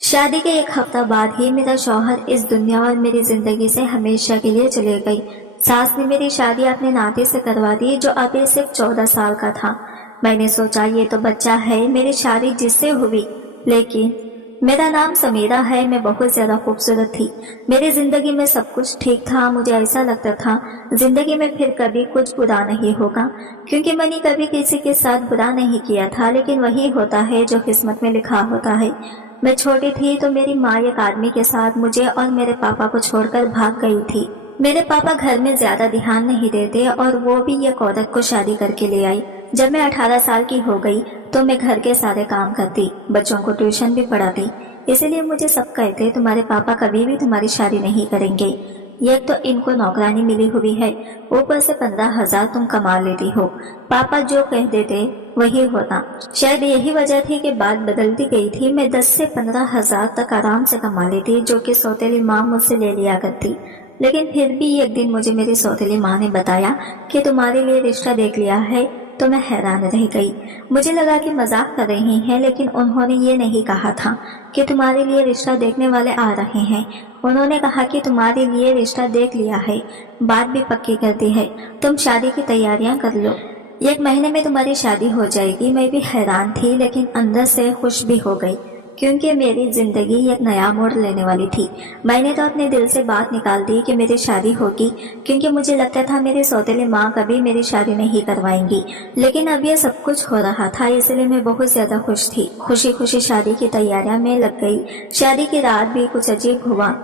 शादी के एक हफ्ता बाद ही मेरा शौहर इस दुनिया और मेरी जिंदगी से हमेशा के लिए चले गई। सास ने मेरी शादी अपने नाते से करवा दी जो अभी सिर्फ 14 साल का था। मैंने सोचा ये तो बच्चा है, मेरी शादी जिससे हुई, लेकिन मेरा नाम समीरा है। मैं बहुत ज्यादा खूबसूरत थी। मेरी जिंदगी में सब कुछ ठीक था। मुझे ऐसा लगता था जिंदगी में फिर कभी कुछ बुरा नहीं होगा, क्योंकि मैंने कभी किसी के साथ बुरा नहीं किया था। लेकिन वही होता है जो किस्मत में लिखा होता है। मैं छोटी थी तो मेरी माँ एक आदमी के साथ मुझे और मेरे पापा को छोड़कर भाग गई थी। मेरे पापा घर में ज्यादा ध्यान नहीं देते और वो भी एक औरत को शादी करके ले आई। जब मैं 18 साल की हो गई तो मैं घर के सारे काम करती, बच्चों को ट्यूशन भी पढ़ाती। इसीलिए मुझे सब कहते तुम्हारे पापा कभी भी तुम्हारी शादी नहीं करेंगे। एक तो इनको नौकरानी मिली हुई है, ऊपर से 15,000 तुम कमा लेती हो। पापा जो कह देते वही होता। शायद यही वजह थी कि बात बदलती गई थी। मैं 10 से 15,000 तक आराम से कमा लेती, जो कि सौतेली माँ मुझसे ले लिया करती। लेकिन फिर भी एक दिन मुझे मेरी सौतेली माँ ने बताया कि तुम्हारे लिए रिश्ता देख लिया है, तो मैं हैरान रह गई। मुझे लगा कि मजाक कर रही हैं, लेकिन उन्होंने ये नहीं कहा था कि तुम्हारे लिए रिश्ता देखने वाले आ रहे हैं। उन्होंने कहा कि तुम्हारे लिए रिश्ता देख लिया है, बात भी पक्की कर दी है, तुम शादी की तैयारियां कर लो, 1 महीने में तुम्हारी शादी हो जाएगी। मैं भी हैरान थी, लेकिन अंदर से खुश भी हो गई, क्योंकि मेरी जिंदगी एक नया मोड़ लेने वाली थी। मैंने तो अपने दिल से बात निकाल दी कि मेरी शादी होगी, क्योंकि मुझे लगता था मेरी सौतेली माँ कभी मेरी शादी नहीं करवाएंगी। लेकिन अब ये सब कुछ हो रहा था, इसलिए मैं बहुत ज्यादा खुश थी। खुशी खुशी शादी की तैयारियां में लग गई। शादी की रात भी कुछ अजीब हुआ।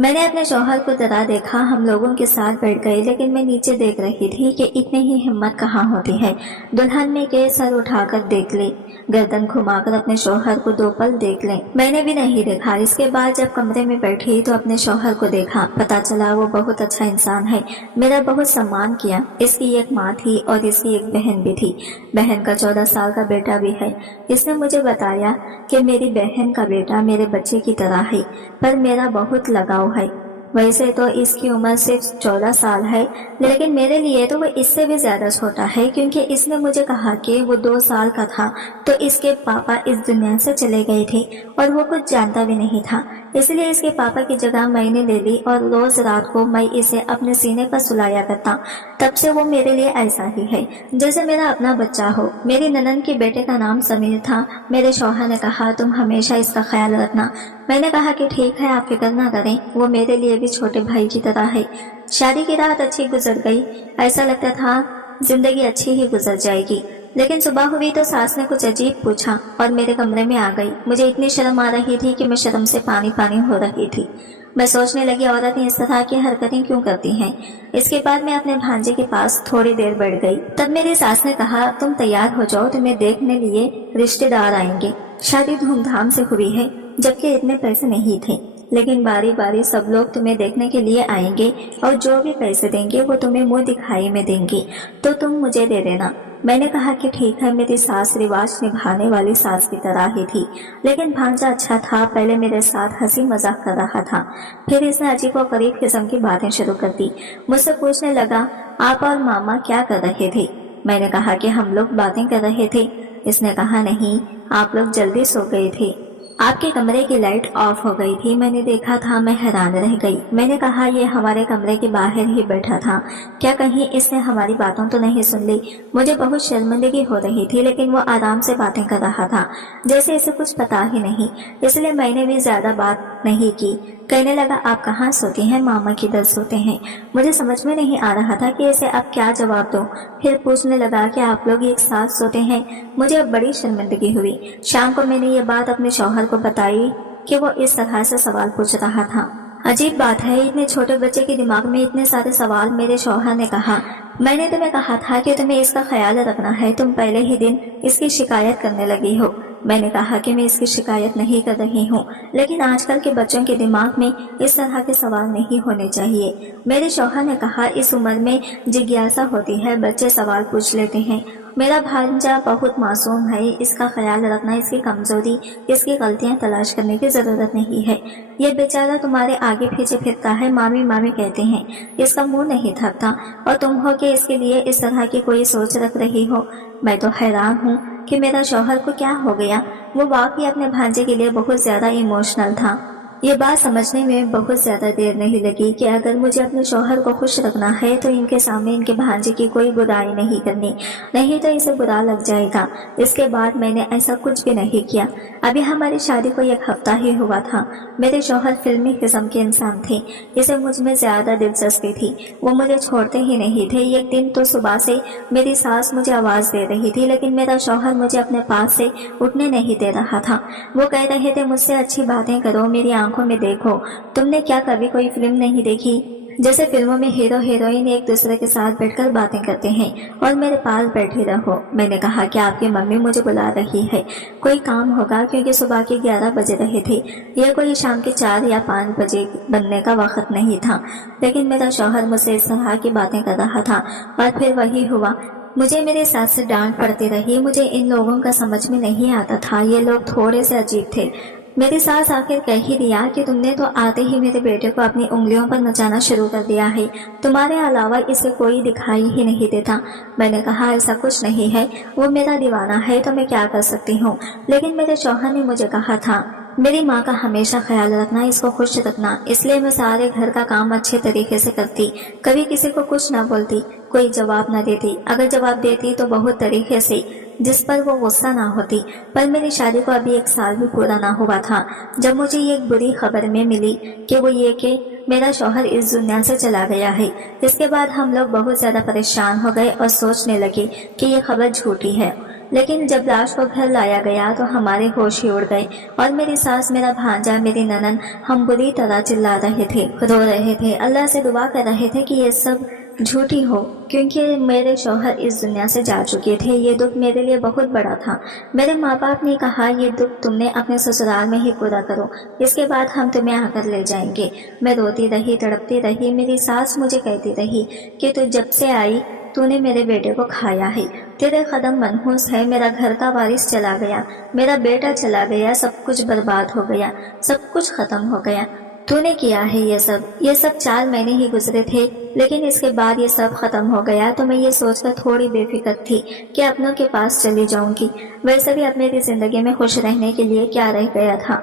मैंने अपने शौहर को डरा देखा। हम लोगों के साथ बैठ गए, लेकिन मैं नीचे देख रही थी कि इतनी ही हिम्मत कहाँ होती है। दुल्हन में के सर उठाकर देख ले, गर्दन घुमाकर अपने शौहर को 2 पल देख ले। मैंने भी नहीं देखा। इसके बाद जब कमरे में बैठी तो अपने शौहर को देखा। पता चला वो बहुत अच्छा इंसान है। मेरा बहुत सम्मान किया। इसकी एक माँ थी और इसकी एक बहन भी थी। बहन का 14 साल का बेटा भी है। इसने मुझे बताया कि मेरी बहन का बेटा मेरे बच्चे की तरह है, पर मेरा बहुत लगाव है। वैसे तो इसकी उम्र सिर्फ 14 साल है, लेकिन मेरे लिए तो वो इससे भी ज्यादा छोटा है, क्योंकि इसने मुझे कहा कि वो 2 साल का था तो इसके पापा इस दुनिया से चले गए थे और वो कुछ जानता भी नहीं था। इसलिए इसके पापा की जगह मैंने ले ली और रोज रात को मैं इसे अपने सीने पर सुलाया करता। तब से वो मेरे लिए ऐसा ही है जैसे मेरा अपना बच्चा हो। मेरी ननन के बेटे का नाम समीर था। मेरे शौहर ने कहा तुम हमेशा इसका ख्याल रखना। मैंने कहा कि ठीक है, आप फिक्र ना करें, वो मेरे लिए भी छोटे भाई की तरह है। शादी की रात अच्छी गुजर गई। ऐसा लगता था जिंदगी अच्छी ही गुजर जाएगी। लेकिन सुबह हुई तो सास ने कुछ अजीब पूछा और मेरे कमरे में आ गई। मुझे इतनी शर्म आ रही थी कि मैं शर्म से पानी पानी हो रही थी। मैं सोचने लगी औरतें इस तरह की हरकतें क्यों करती हैं। इसके बाद मैं अपने भांजे के पास थोड़ी देर बैठ गई। तब मेरी सास ने कहा तुम तैयार हो जाओ, तुम्हें देखने लिए रिश्तेदार आएंगे। शादी धूमधाम से हुई है, जबकि इतने पैसे नहीं थे, लेकिन बारी बारी सब लोग तुम्हें देखने के लिए आएंगे और जो भी पैसे देंगे वो तुम्हें मुंह दिखाई में देंगे, तो तुम मुझे दे देना। मैंने कहा कि ठीक है। मेरी सास रिवाज निभाने वाली सास की तरह ही थी, लेकिन भांजा अच्छा था। पहले मेरे साथ हंसी मजाक कर रहा था, फिर इसने अजीबोगरीब किस्म की बातें शुरू कर दी। मुझसे पूछने लगा आप और मामा क्या कर रहे थे। मैंने कहा कि हम लोग बातें कर रहे थे। इसने कहा नहीं, आप लोग जल्दी सो गए थे, आपके कमरे की लाइट ऑफ हो गई थी। मैंने देखा था, मैं हैरान रह गई। मैंने कहा ये हमारे कमरे के बाहर ही बैठा था, क्या कहीं इसने हमारी बातों तो नहीं सुन ली। मुझे बहुत शर्मिंदगी हो रही थी, लेकिन वो आराम से बातें कर रहा था जैसे इसे कुछ पता ही नहीं। इसलिए मैंने भी ज्यादा बात नहीं की। कहने लगा आप कहाँ सोती हैं, मामा किधर सोते हैं। मुझे समझ में नहीं आ रहा था कि इसे अब क्या जवाब दूं। फिर पूछने लगा कि आप लोग एक साथ सोते हैं। मुझे अब बड़ी शर्मिंदगी हुई। शाम को मैंने ये बात अपने शौहर को बताई कि वो इस तरह से सवाल पूछ रहा था। अजीब बात है, इतने छोटे बच्चे के दिमाग में इतने सारे सवाल। मेरे शौहर ने कहा मैंने तुम्हें कहा था कि तुम्हें इसका ख्याल रखना है, तुम पहले ही दिन इसकी शिकायत करने लगी हो। मैंने कहा कि मैं इसकी शिकायत नहीं कर रही हूँ, लेकिन आजकल के बच्चों के दिमाग में इस तरह के सवाल नहीं होने चाहिए। मेरे शौहर ने कहा इस उम्र में जिज्ञासा होती है, बच्चे सवाल पूछ लेते हैं। मेरा भांजा बहुत मासूम है, इसका ख्याल रखना, इसकी कमजोरी, इसकी गलतियां तलाश करने की जरूरत नहीं है। ये बेचारा तुम्हारे आगे पीछे फिरता है, मामी मामी कहते हैं, इसका मुंह नहीं थकता, और तुम हो कि इसके लिए इस तरह की कोई सोच रख रही हो। मैं तो हैरान हूँ कि मेरा शौहर को क्या हो गया। वो वाकई अपने भांजे के लिए बहुत ज्यादा इमोशनल था। ये बात समझने में बहुत ज्यादा देर नहीं लगी कि अगर मुझे अपने शौहर को खुश रखना है तो इनके सामने इनके भांजे की कोई बुराई नहीं करनी, नहीं तो इसे बुरा लग जाएगा। इसके बाद मैंने ऐसा कुछ भी नहीं किया। अभी हमारी शादी को 1 हफ्ता ही हुआ था। मेरे शौहर फिल्मी किस्म के इंसान थे, इसे मुझ में ज्यादा दिलचस्पी थी। वो मुझे छोड़ते ही नहीं थे। एक दिन तो सुबह से मेरी सास मुझे आवाज दे रही थी, लेकिन मेरा शौहर मुझे अपने पास से उठने नहीं दे रहा था। वो कह रहे थे, मुझसे अच्छी बातें करो, मेरी आंखों में देखो। तुमने क्या कभी कोई फिल्म नहीं देखी जैसे फिल्मों में हीरो हीरोइन एक दूसरे के साथ बैठकर बातें करते हैं और मेरे पास बैठे रहो। मैंने कहा कि आपकी मम्मी मुझे बुला रही है, कोई काम होगा, क्योंकि सुबह के 11 बजे रहे थे। यह कोई शाम के 4 या 5 बजे बनने का वक्त नहीं था। लेकिन मेरा शौहर मुझसे इस तरह की बातें कर रहा था और फिर वही हुआ। मुझे मेरे सास से डांट पड़ती रही। मुझे इन लोगों का समझ में नहीं आता था, ये लोग थोड़े से अजीब थे। मेरी सास आखिर कह ही दिया कि तुमने तो आते ही मेरे बेटे को अपनी उंगलियों पर नचाना शुरू कर दिया है, तुम्हारे अलावा इसे कोई दिखाई ही नहीं देता। मैंने कहा, ऐसा कुछ नहीं है, वो मेरा दीवाना है तो मैं क्या कर सकती हूँ। लेकिन मेरे शौहर ने मुझे कहा था, मेरी माँ का हमेशा ख्याल रखना, इसको खुश रखना, इसलिए मैं सारे घर का काम अच्छे तरीके से करती, कभी किसी को कुछ ना बोलती, कोई जवाब ना देती, अगर जवाब देती तो बहुत तरीके से जिस पर वो गुस्सा ना होती। पर मेरी शादी को अभी 1 साल भी पूरा ना हुआ था जब मुझे ये एक बुरी खबर में मिली कि वो ये कि मेरा शौहर इस दुनिया से चला गया है। इसके बाद हम लोग बहुत ज्यादा परेशान हो गए और सोचने लगे कि ये खबर झूठी है। लेकिन जब लाश को घर लाया गया तो हमारे होश ही उड़ गए और मेरी सास, मेरा भांजा, मेरी ननद, हम बुरी तरह चिल्ला रहे थे, रो रहे थे, अल्लाह से दुआ कर रहे थे कि ये सब झूठी हो, क्योंकि मेरे शौहर इस दुनिया से जा चुके थे। ये दुख मेरे लिए बहुत बड़ा था। मेरे माँ बाप ने कहा, ये दुख तुमने अपने ससुराल में ही पूरा करो, इसके बाद हम तुम्हें आकर ले जाएंगे। मैं रोती रही, तड़पती रही। मेरी सास मुझे कहती रही कि तू जब से आई तूने मेरे बेटे को खाया है, तेरे कदम मनहूस है, मेरा घर का वारिस चला गया, मेरा बेटा चला गया, सब कुछ बर्बाद हो गया, सब कुछ खत्म हो गया। तूने किया है ये सब 4 महीने ही गुजरे थे, लेकिन इसके बाद ये सब खत्म हो गया। तो मैं ये सोचकर थोड़ी बेफिक्र थी कि अपनों के पास चली जाऊंगी। वैसे भी अब मेरी जिंदगी में खुश रहने के लिए क्या रह गया था,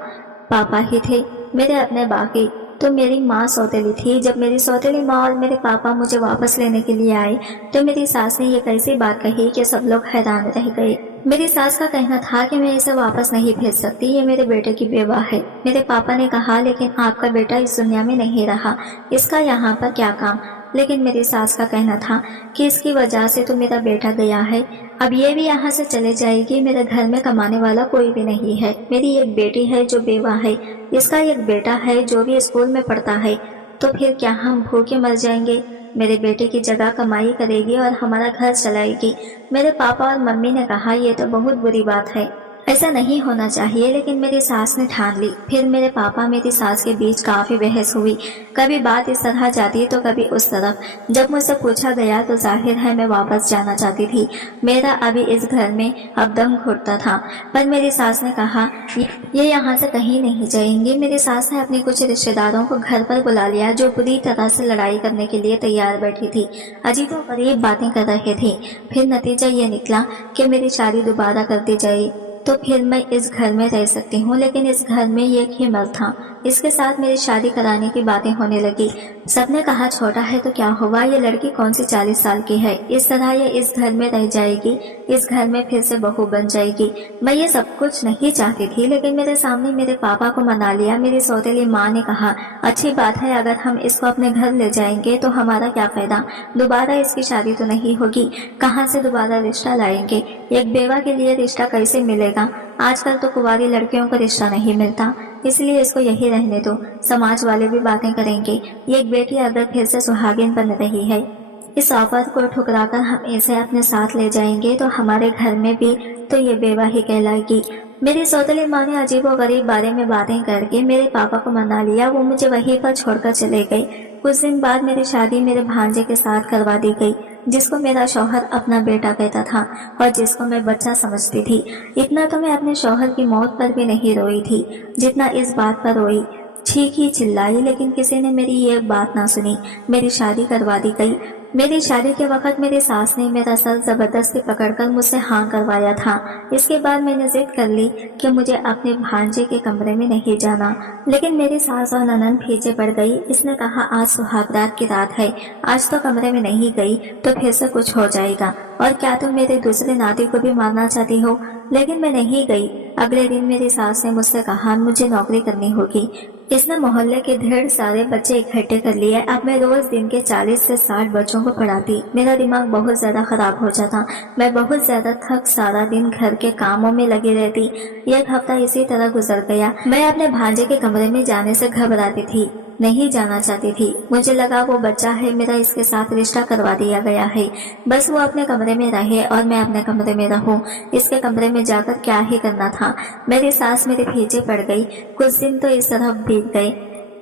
पापा ही थे मेरे अपने बाकी। तो मेरी माँ सौतेली थी। जब मेरी सौतेली माँ और मेरे पापा मुझे वापस लेने के लिए आए तो मेरी सास ने ये कैसी बात कही कि सब लोग हैरान रह गए। मेरी सास का कहना था कि मैं इसे वापस नहीं भेज सकती, ये मेरे बेटे की बेवा है। मेरे पापा ने कहा, लेकिन आपका बेटा इस दुनिया में नहीं रहा, इसका यहाँ पर क्या काम। लेकिन मेरी सास का कहना था कि इसकी वजह से तो मेरा बेटा गया है, अब ये भी यहाँ से चले जाएगी। मेरे घर में कमाने वाला कोई भी नहीं है। मेरी एक बेटी है जो बेवा है, इसका एक बेटा है जो भी स्कूल में पढ़ता है। तो फिर क्या हम भूखे मर जाएंगे? मेरे बेटे की जगह कमाई करेगी और हमारा घर चलाएगी। मेरे पापा और मम्मी ने कहा, ये तो बहुत बुरी बात है, ऐसा नहीं होना चाहिए। लेकिन मेरी सास ने ठान ली। फिर मेरे पापा मेरी सास के बीच काफी बहस हुई, कभी बात इस तरह जाती तो कभी उस तरफ। जब मुझसे पूछा गया तो जाहिर है मैं वापस जाना चाहती थी। मेरा अभी इस घर में अब दम घुटता था। पर मेरी सास ने कहा, ये यहाँ से कहीं नहीं जाएंगे। मेरी सास ने अपने कुछ रिश्तेदारों को घर पर बुला लिया जो बुरी तरह से लड़ाई करने के लिए तैयार बैठी थी, अजीबोगरीब बातें कर रहे थे। फिर नतीजा ये निकला कि मेरी शादी दोबारा कर दी जाए तो फिर मैं इस घर में रह सकती हूँ। लेकिन इस घर में एक ही मर्द था, इसके साथ मेरी शादी कराने की बातें होने लगी। सबने कहा, छोटा है तो क्या हुआ, ये लड़की कौन सी 40 साल की है, इस तरह ये इस घर में रह जाएगी, इस घर में फिर से बहू बन जाएगी। मैं ये सब कुछ नहीं चाहती थी, लेकिन मेरे सामने मेरे पापा को मना लिया। मेरी सौतेली माँ ने कहा, अच्छी बात है, अगर हम इसको अपने घर ले जाएंगे तो हमारा क्या फायदा, दोबारा इसकी शादी तो नहीं होगी, कहाँ से दोबारा रिश्ता लाएंगे, एक बेवा के लिए रिश्ता कैसे मिलेगा, आजकल तो कुंवारी लड़कियों को रिश्ता नहीं मिलता, इसलिए इसको यही रहने दो, समाज वाले भी बातें करेंगे। एक बेटी अगर फिर से सुहागिन बन रही है, इस ऑफर को ठुकराकर हम इसे अपने साथ ले जाएंगे तो हमारे घर में भी तो ये बेवा ही कहलाएगी। मेरी सौतेली माँ ने अजीबोगरीब बारे में बातें करके मेरे पापा को मना लिया। वो मुझे वहीं पर छोड़कर चले गए। कुछ दिन बाद मेरी शादी मेरे भांजे के साथ करवा दी गई, जिसको मेरा शौहर अपना बेटा कहता था और जिसको मैं बच्चा समझती थी। इतना तो मैं अपने शौहर की मौत पर भी नहीं रोई थी जितना इस बात पर रोई। चीख ही चिल्लाई, लेकिन किसी ने मेरी ये बात ना सुनी। मेरी शादी करवा दी गई। میری شادی کے وقت میری ساس نے میرا سر زبردستی پکڑ کر مجھ سے ہاں کروایا تھا۔ اس کے بعد میں نے ضد کر لی کہ مجھے اپنے بھانجے کے کمرے میں نہیں جانا، لیکن میری ساس اور ننند پیچھے پڑ گئی۔ اس نے کہا آج سہاگ رات کی رات ہے، آج تو کمرے میں نہیں گئی تو پھر سے کچھ ہو جائے گا، اور کیا تم میرے دوسرے ناتی کو بھی مارنا چاہتی ہو؟ لیکن میں نہیں گئی۔ اگلے دن میری ساس نے مجھ سے کہا مجھے نوکری کرنی ہوگی۔ اس نے محلے کے ڈھیر سارے بچے اکٹھے کر لیے۔ اب میں روز دن کے 40 سے 60 بچوں کو پڑھاتی۔ میرا دماغ بہت زیادہ خراب ہو جاتا، میں بہت زیادہ تھک سارا دن گھر کے کاموں میں لگی رہتی۔ ایک ہفتہ اسی طرح گزر گیا۔ میں اپنے بھانجے کے کمرے میں جانے سے گھبراتی تھی، نہیں جانا چاہتی تھی۔ مجھے لگا وہ بچہ ہے میرا، اس کے ساتھ رشتہ کروا دیا گیا ہے، بس وہ اپنے کمرے میں رہے اور میں اپنے کمرے میں رہوں۔ اس کے کمرے میں جا کر کیا ہی کرنا تھا؟ میری ساس میرے پیچھے پڑ گئی۔ کچھ دن تو اس طرح بیت گئے۔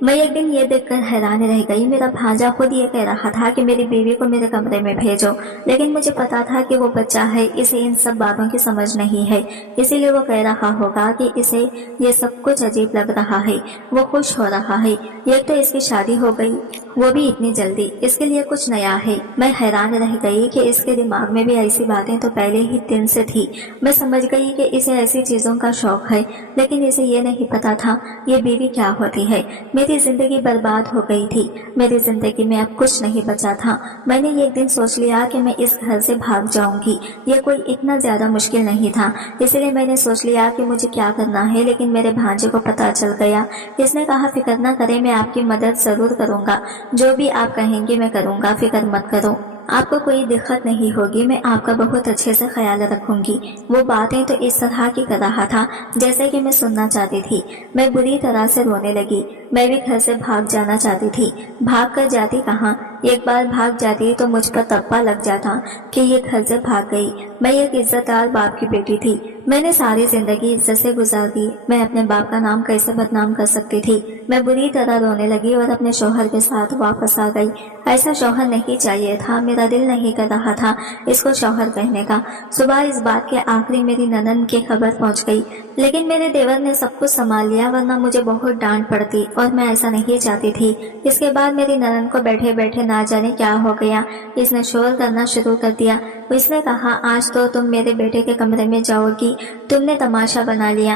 میں ایک دن یہ دیکھ کر حیران رہ گئی، میرا بھانجا خود یہ کہہ رہا تھا کہ میری بیوی کو میرے کمرے میں بھیجو، لیکن مجھے پتا تھا کہ وہ بچہ ہے، اسے ان سب باتوں کی سمجھ نہیں ہے، اسی لیے وہ کہہ رہا ہوگا کہ اسے یہ سب کچھ عجیب لگ رہا ہے۔ وہ خوش ہو رہا ہے، ایک تو اس کی شادی ہو گئی، وہ بھی اتنی جلدی، اس کے لیے کچھ نیا ہے۔ میں حیران رہ گئی کہ اس کے دماغ میں بھی ایسی باتیں تو پہلے ہی دن سے تھی۔ میں سمجھ گئی کہ اسے ایسی چیزوں کا شوق ہے، لیکن اسے یہ نہیں پتا تھا یہ بیوی کیا ہوتی ہے۔ میری زندگی برباد ہو گئی تھی، میری زندگی میں اب کچھ نہیں بچا تھا۔ میں نے ایک دن سوچ لیا کہ میں اس گھر سے بھاگ جاؤں گی، یہ کوئی اتنا زیادہ مشکل نہیں تھا، اس لیے میں نے سوچ لیا کہ مجھے کیا کرنا ہے۔ لیکن میرے بھانجے کو پتا چل گیا۔ اس نے کہا فکر نہ کریں، میں آپ کی مدد ضرور کروں گا، جو بھی آپ کہیں گے میں کروں گا، فکر مت کرو، آپ کو کوئی دقت نہیں ہوگی، میں آپ کا بہت اچھے سے خیال رکھوں گی۔ وہ باتیں تو اس طرح کی کر رہا تھا جیسے کہ میں سننا چاہتی تھی۔ میں بری طرح سے رونے لگی، میں بھی گھر سے بھاگ جانا چاہتی تھی۔ بھاگ کر جاتی کہاں؟ ایک بار بھاگ جاتی تو مجھ پر تپا لگ جاتا کہ یہ گھر سے بھاگ گئی۔ میں ایک عزت دار باپ کی بیٹی تھی، میں نے ساری زندگی عزت سے گزار دی، میں اپنے باپ کا نام کیسے بدنام کر سکتی تھی؟ میں بری طرح رونے لگی اور اپنے شوہر کے ساتھ واپس آ گئی۔ ایسا شوہر نہیں چاہیے تھا، میرا دل نہیں کر رہا تھا اس کو شوہر کہنے کا۔ صبح اس بات کے آخری میری ننند کی خبر پہنچ گئی، لیکن میرے دیور نے سب کچھ سنبھال لیا، ورنہ مجھے بہت ڈانٹ پڑتی اور میں ایسا نہیں چاہتی تھی۔ اس کے بعد میری ننند کو بیٹھے بیٹھے نہ جانے کیا ہو گیا، اس نے شور کرنا شروع کر دیا۔ اس نے کہا آج تو تم میرے بیٹے کے کمرے میں جاؤ گی، تم نے تماشا بنا لیا،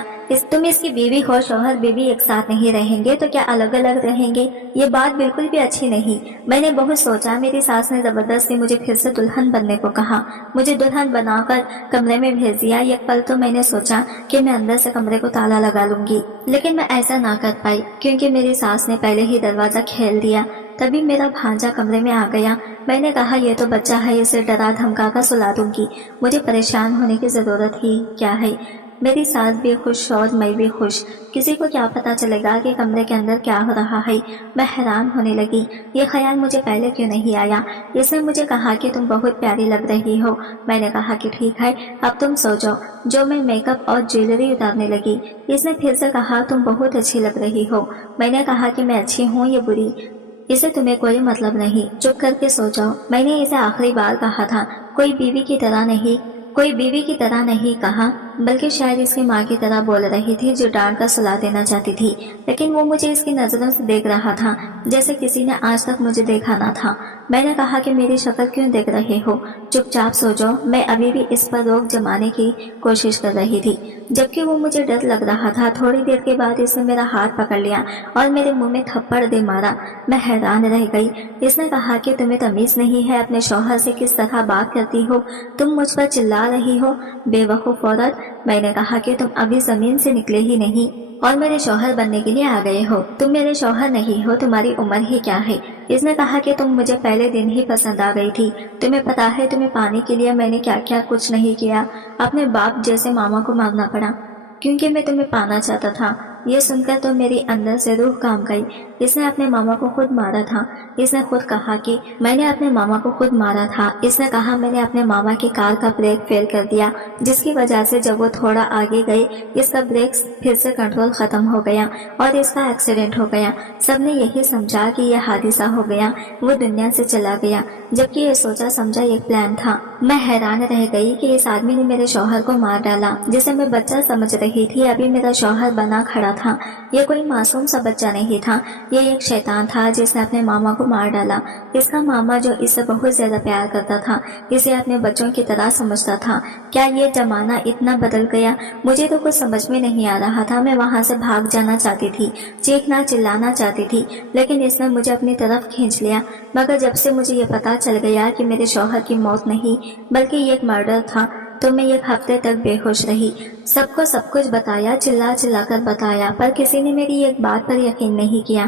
تم اس کی بیوی ہو، شوہر بیوی ایک ساتھ نہیں رہیں گے تو کیا الگ الگ رہیں گے؟ یہ بات بالکل بھی اچھی نہیں۔ میں نے بہت سوچا، میری ساس نے زبردستی مجھے پھر سے دلہن بننے کو کہا، مجھے دلہن بنا کر کمرے میں بھیج دیا۔ ایک پل تو میں نے سوچا کہ میں اندر سے کمرے کو تالا لگا لوں گی، لیکن میں ایسا نہ کر پائی کیونکہ میری ساس نے پہلے ہی دروازہ کھول دیا۔ تبھی میرا بھانجا کمرے میں آ گیا۔ میں نے کہا یہ تو بچہ ہے، اسے ڈرا دھمکا کر سلا دوں گی، مجھے پریشان ہونے کی ضرورت ہی کیا ہے۔ میری ساس بھی خوش اور میں بھی خوش، کسی کو کیا پتا چلے گا کہ کمرے کے اندر کیا ہو رہا ہے۔ میں حیران ہونے لگی، یہ خیال مجھے پہلے کیوں نہیں آیا۔ اس نے مجھے کہا کہ تم بہت پیاری لگ رہی ہو۔ میں نے کہا کہ ٹھیک ہے، اب تم سو جاؤ، جو میں میک اپ اور جیولری اتارنے لگی۔ اس نے پھر سے کہا تم بہت اچھی لگ رہی ہو۔ میں نے کہا کہ میں اچھی ہوں یا بری، اسے تمہیں کوئی مطلب نہیں، چپ کر کے سو جاؤ۔ میں نے اسے آخری بار کہا تھا، کوئی بیوی کی طرح نہیں کہا، بلکہ شاید اس کی ماں کی طرح بول رہی تھی جو ڈانٹ کر سلا دینا چاہتی تھی، لیکن وہ مجھے اس کی نظروں سے دیکھ رہا تھا جیسے کسی نے آج تک مجھے دیکھا نہ تھا۔ میں نے کہا کہ میری شکل کیوں دیکھ رہے ہو، چپ چاپ سو جاؤ۔ میں ابھی بھی اس پر روک جمانے کی کوشش کر رہی تھی، جبکہ وہ مجھے ڈر لگ رہا تھا۔ تھوڑی دیر کے بعد اس نے میرا ہاتھ پکڑ لیا اور میرے منہ میں تھپڑ دے مارا۔ میں حیران رہ گئی۔ اس نے کہا کہ تمہیں تمیز نہیں ہے، اپنے شوہر سے کس طرح بات کرتی ہو، تم مجھ پر چلا رہی ہو، بے وقوف عورت۔ میں نے کہا کہ تم ابھی زمین سے نکلے ہی نہیں اور میرے شوہر بننے کے لیے آ گئے ہو، تم میرے شوہر نہیں ہو، تمہاری عمر ہی کیا ہے۔ اس نے کہا کہ تم مجھے پہلے دن ہی پسند آ گئی تھی، تمہیں پتا ہے تمہیں پانے کے لیے میں نے کیا کیا کچھ نہیں کیا، اپنے باپ جیسے ماما کو مارنا پڑا کیونکہ میں تمہیں پانا چاہتا تھا۔ یہ سن کر تو میری اندر سے روح کام گئی۔ اس نے اپنے ماما کو خود مارا تھا۔ اس نے خود کہا کہ میں نے اپنے ماما کو خود مارا تھا۔ اس نے کہا میں نے اپنے ماما کی کار کا بریک فیل کر دیا، جس کی وجہ سے جب وہ تھوڑا آگے گئے اس کا بریک پھر سے کنٹرول ختم ہو گیا اور اس کا ایکسیڈنٹ ہو گیا۔ سب نے یہی سمجھا کہ یہ حادثہ ہو گیا، وہ دنیا سے چلا گیا، جبکہ یہ سوچا سمجھا ایک پلان تھا۔ میں حیران رہ گئی کہ اس آدمی نے میرے شوہر کو مار ڈالا، جسے میں بچہ سمجھ رہی تھی، ابھی میرا شوہر بنا کھڑا تھا۔ یہ کوئی معصوم سا بچہ نہیں تھا، ये एक शैतान था जिसने अपने मामा को मार डाला। इसका मामा जो इससे बहुत ज्यादा प्यार करता था, इसे अपने बच्चों की तरह समझता था। क्या ये जमाना इतना बदल गया? मुझे तो कुछ समझ में नहीं आ रहा था। मैं वहां से भाग जाना चाहती थी, चीखना चिल्लाना चाहती थी, लेकिन इसने मुझे अपनी तरफ खींच लिया। मगर जब से मुझे ये पता चल गया कि मेरे शौहर की मौत नहीं बल्कि ये एक मर्डर था, तो मैं एक हफ्ते तक बेहोश रही। सबको सब कुछ बताया, चिल्ला चिल्ला कर बताया, पर किसी ने मेरी एक बात पर यकीन नहीं किया।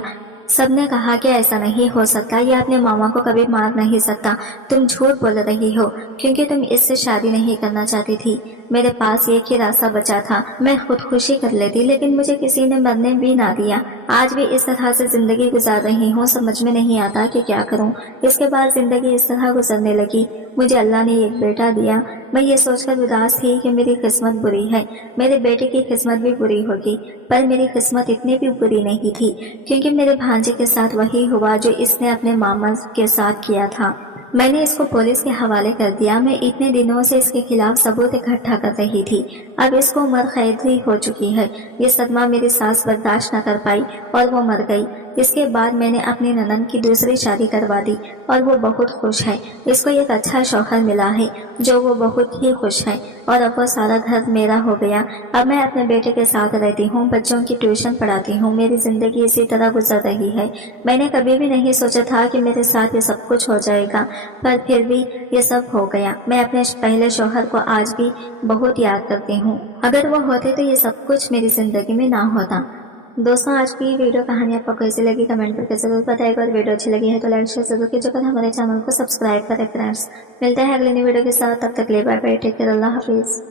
सबने कहा कि ऐसा नहीं हो सकता, ये अपने मामा को कभी मार नहीं सकता। तुम झूठ बोल रही हो क्योंकि तुम इससे शादी नहीं करना चाहती थी। मेरे पास एक ही रास्ता बचा था, मैं खुदकुशी कर लेती, लेकिन मुझे किसी ने मरने भी ना दिया। आज भी इस तरह से जिंदगी गुजार रही हूँ, समझ में नहीं आता कि क्या करूँ। इसके बाद जिंदगी इस तरह गुजरने लगी। मुझे अल्लाह ने एक बेटा दिया। मैं ये सोचकर उदास थी कि मेरी किस्मत बुरी है, मेरे बेटे की किस्मत भी बुरी होगी, पर मेरी किस्मत इतनी भी बुरी नहीं थी, क्योंकि मेरे भांजे के साथ वही हुआ जो इसने अपने मामा के साथ किया था। मैंने इसको पुलिस के हवाले कर दिया। मैं इतने दिनों से इसके खिलाफ सबूत इकट्ठा कर रही थी। अब इसको उम्र कैद ही हो चुकी है। ये सदमा मेरी सास बर्दाश्त न कर पाई और वो मर गई। इसके बाद मैंने अपनी ननद की दूसरी शादी करवा दी और वो बहुत खुश है। इसको एक अच्छा शौहर मिला है जो वो बहुत ही खुश है, और अब वो सारा घर मेरा हो गया। अब मैं अपने बेटे के साथ रहती हूँ, बच्चों की ट्यूशन पढ़ाती हूँ। मेरी जिंदगी इसी तरह गुजर रही है। मैंने कभी भी नहीं सोचा था कि मेरे साथ ये सब कुछ हो जाएगा, पर फिर भी ये सब हो गया। मैं अपने पहले शौहर को आज भी बहुत याद करती हूँ। अगर वो होते तो ये सब कुछ मेरी जिंदगी में ना होता। दोस्तों, आज की वीडियो कहानी आपको कैसी लगी कमेंट करके जरूर बताइएगा, और वीडियो अच्छी लगी है तो लाइक शेयर जरूर कीजिएगा, हमारे चैनल को सब्सक्राइब करें फ्रेंड्स। मिलते हैं अगली नई वीडियो के साथ, तब तक के लिए बाय बाय, टेक केयर, अल्लाह हाफिज।